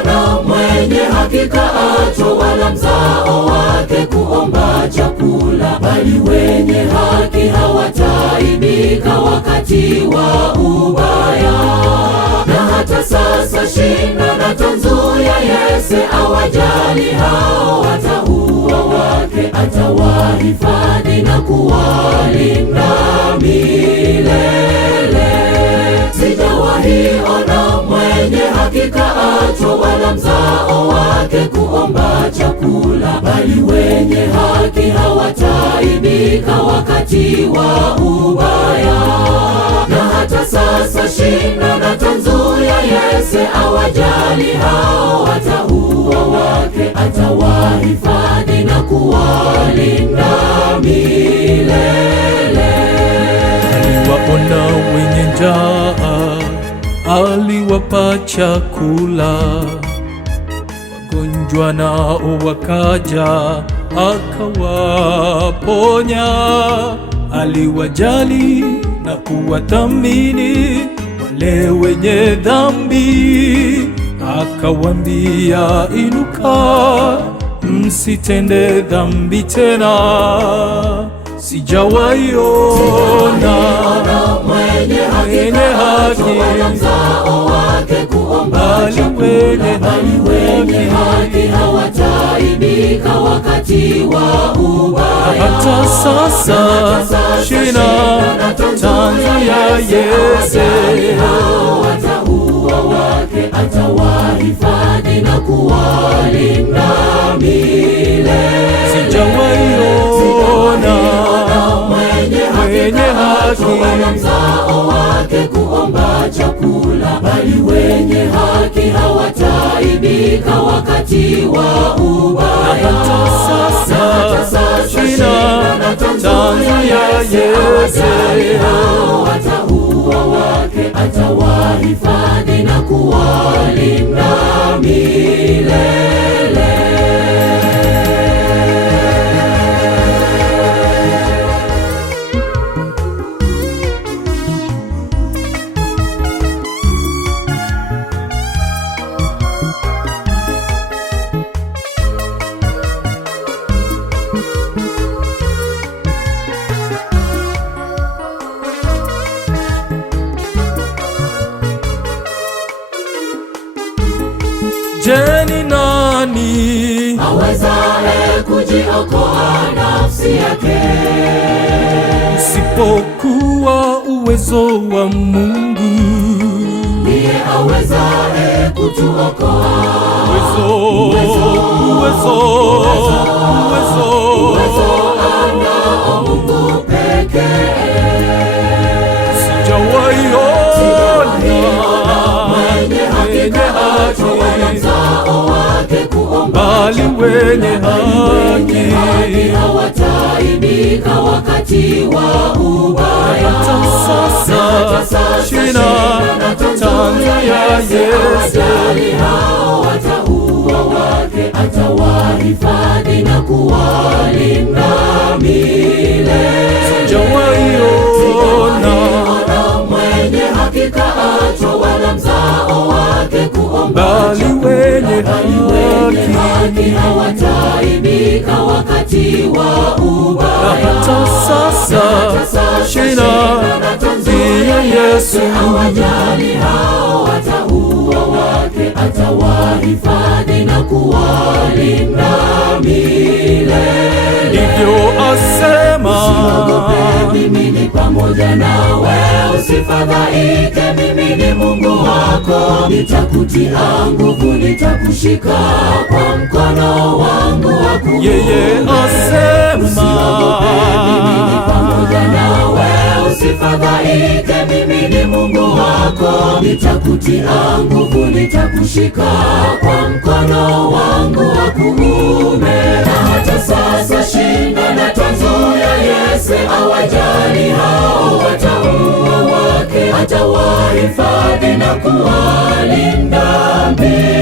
ona mwenye haki kaachwa, wala mzao wake kuomba chakula, bali wenye haki hawataaibika wakati wa ubaya. Na hata sasa shina na tanzu ya Yese awajali hao, watauwa wake atawahifadhi na kuwalinda milele. Sijawahi ona mwenye haki kaachwa, wala mzao wake kuomba chakula, bali wenye haki hawataaibika wakati wa ubaya. Na hata sasa shina na tanzu ya Yese awajali hao, watauwa wake atawahifadhi na kuwalinda milele. Aliwaona wenye njaa, aliwapa chakula, wagonjwa nao wakaja akawaponya. Aliwajali na kuwathamini wale wenye dhambi, akawaambia, inuka, msitende dhambi tena. Sijawahi ona mwenye haki wala mzao wake kuomba chakula, bali wenye haki hawataaibika wakati wa ubaya. Hata sasa shina tanzu ya Yese watauwa wake atawahifadhi na kuwalinda milele. Sijawahi ona mwenye haki wala mzao wake kuomba chakula, bali wenye haki hawataaibika wakati wa ubaya. Hata sasa shina tanzu ya Yese watauwa wake atawahifadhi na kuwalinda milele. Je, ni nani awezaye kujiokoa nafsi yake, isipokuwa uwezo wa Mungu? Ndiye awezaye kutuokoa. Uwezo anao Mungu pekee. Sijawahi ona mwenye haki kaachwa, wala mzao wake kuomba bali wenye haki hawataaibika wakati wa ubaya. hata sasa shina tanzu ya Yese awajali hao, watauwa wake atawahifadhi na kuwalinda milele. Sijawahi ona mwenye haki kaachwa, wala mzao wake kuomba bali wenye haki hawataaibika wakati wa ubaya. hata sasa shina tanzu ya Yese awajali hao, watauwa wake atawahifadhi na kuwalinda milele. ndivyo asema. Mimi ni pamoja nawe, usifadhaike, mimi ni Mungu wako. Nitakutia nguvu, nitakushika kwa mkono wangu wa kuume. Yeye asema, mimi ni pamoja nawe, usifadhaike, mimi ni Mungu wako. Nitakutia nguvu, nitakushika kwa mkono wangu wa kuume. Na hata sasa shina na tanzu ya Yese awajali hao, watauwa wake atawahifadhi na kuwalinda milele.